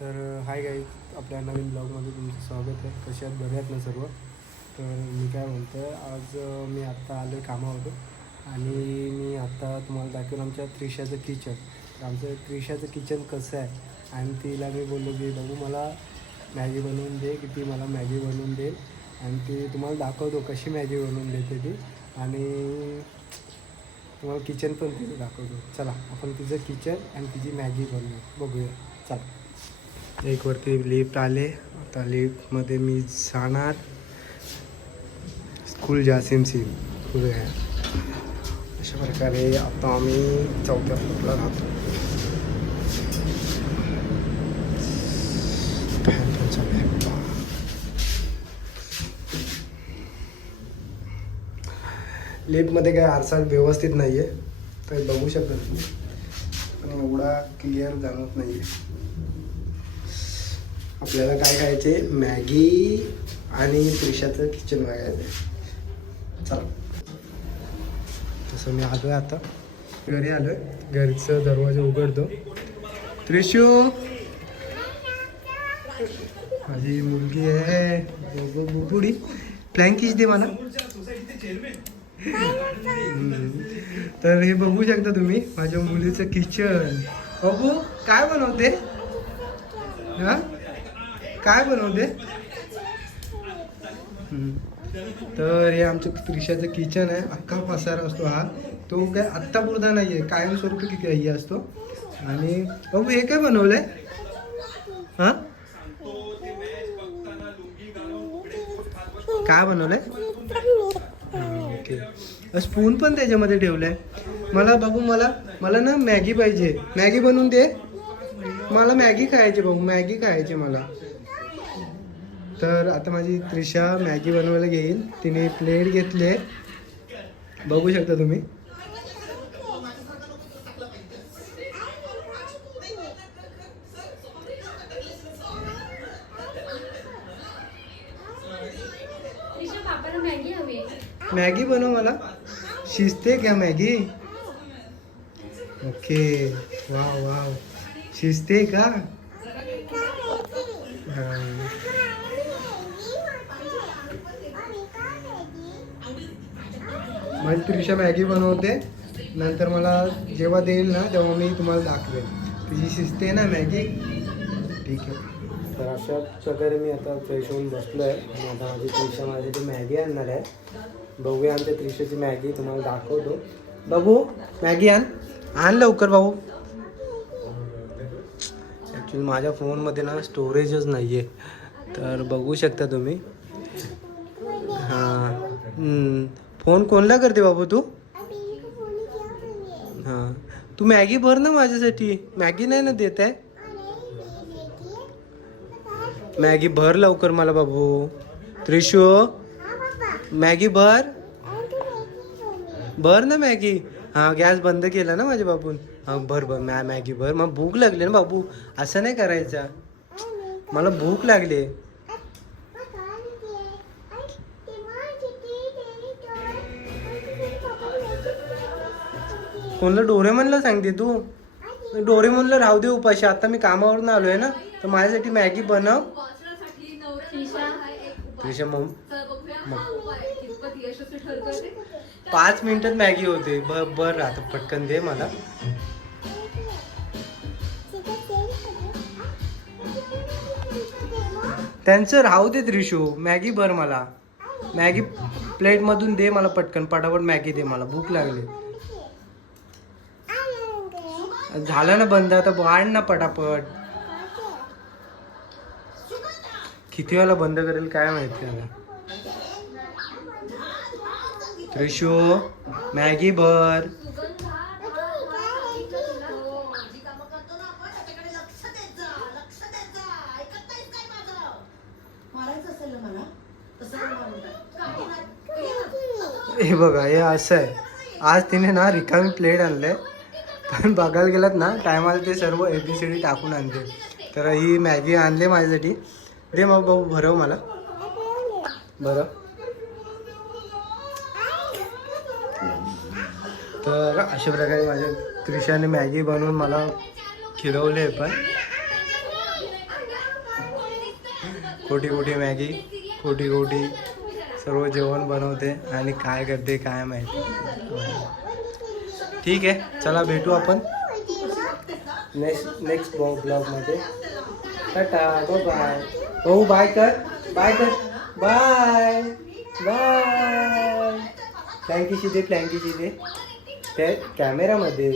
तर hi guys, आपल्या नवीन ब्लॉगमध्ये तुमचं स्वागत आहे. कसे आहात? बरे आहेत ना सर्व? तर मी काय म्हणतो आहे, आज मी आत्ता आलो आहे कामावरून आणि मी आत्ता तुम्हाला दाखवेन आमच्या त्रिशाचं किचन. तर आमचं त्रिशाचं किचन कसं आहे आणि तिला मी बोललो की बाबू मला मॅगी बनवून दे, की ती मला मॅगी बनवून देईल आणि ती तुम्हाला दाखवतो कशी मॅगी बनवून देते ती. आणि तुम्हाला किचन पण तिचं दाखवतो. चला आपण तिचं किचन आणि तिची मॅगी बनवू बघूया. चला. एक वरती लिफ्ट आले. आता लिफ्टमध्ये मी जाणार स्कूल जासिम सिंग स्कूल आहे. अशा प्रकारे आता आम्ही 4थ्या फ्लोअरला राहतो. लिफ्टमध्ये काय आरसा व्यवस्थित नाही आहे, तर बघू शकता तुम्ही, पण एवढा क्लिअर जाणवत नाही आहे. आपल्याला काय खायचे? मॅगी आणि त्रिशाचं किचन बघायचं आहे. चला. तसं मी आलो आहे, आता घरी आलो आहे. घरचं दरवाजा उघडतो. त्रिशू, माझी मुलगी आहे बुबुडी. फ्लँकीच दे मला. तर हे बघू शकता तुम्ही माझ्या मुलीचं किचन. बाबू काय बनवते? हां, काय बनवते? तर हे आमचं त्रिशाचं किचन आहे. अख्खा पसारा असतो हा. तो काय आत्ता पुरता नाही आहे, कायमस्वरूपी हे असतो. आणि बाबू हे काय बनवलंय? हां, काय बनवलंय? ओके. स्पून पण त्याच्यामध्ये ठेवलंय. मला बाबू मला ना मॅगी पाहिजे. मॅगी बनवून दे. मला मॅगी खायची बाबू, मॅगी खायची मला. तर आता माझी त्रिशा मॅगी बनवायला घेईल. तिने प्लेट घेतले, बघू शकता तुम्ही. मॅगी बनव मला. शिजते क्या मॅगी? ओके. वाव वाव, शिजते का? हां. माझी त्रिशा मॅगी बनवते. नंतर मला जेव्हा देईल ना तेव्हा मी तुम्हाला दाखवेन तिची शिजते ना मॅगी. ठीक आहे. तर अशा प्रकारे मी आता फ्रेश होऊन बसलो आहे आणि आता माझी त्रिशा माझ्यासाठी मॅगी आणणार आहे. बघूया आमच्या त्रिशाची मॅगी, तुम्हाला दाखवतो. बाबू मॅगी आण लवकर बाबू. ॲक्च्युली माझ्या फोनमध्ये ना स्टोरेजच नाही आहे, तर बघू शकता तुम्ही. हां, फोन कोणला करते बाबू तू? हां, तू मॅगी भर ना माझ्यासाठी. मॅगी नाही ना देत आहे? मॅगी भर लवकर मला बाबू. त्रिशू मॅगी भर ना मॅगी. हां, गॅस बंद केला ना माझ्या बाबून. हां भर मॅगी भर. मग भूक लागली ना बाबू, असं नाही करायचं. मला भूक लागली. कोणला डोरेमॉनला सांगते तू? डोरेमॉनला राहू दे उपाशी. आता मी कामावरून आलोय ना, तर माझ्यासाठी मॅगी बनव. त्रिशा मग 5 मिनिटात मॅगी होते. बर राहतं, पटकन दे मला. त्यांचं राहू दे त्रिशू, मॅगी भर मला. मॅगी प्लेटमधून दे मला पटकन, पटापट मॅगी दे मला, भूक लागली. झालं ना बंद, आता वाढ ना पटापट. किती वेळा बंद करेल काय माहिती आता. त्रिशू मॅगी भर. हे बघा, हे असं आहे. आज तिने ना रिकामी प्लेट आणले, पण बघायला गेलात ना टायमाला ते सर्व ABCD टाकून आणते. तर ही मॅगी आणले माझ्यासाठी. दे मग बाबू, भरव मला बरं. तर अशा प्रकारे माझ्या त्रिशाने मॅगी बनवून मला खिरवले. पण खोटी खोटी मॅगी, खोटी खोटी सर्व जेवण बनवते आणि काय करते काय माहिती. ठीक आहे, चला भेटू आपण नेक्स्ट ब्लॉगमध्ये. टाटा, बाय. हो बाय कर, बाय कर, बाय बाय. फ्लँकीशी दे, फ्लँकीशी दे त्या कॅमेरामध्ये.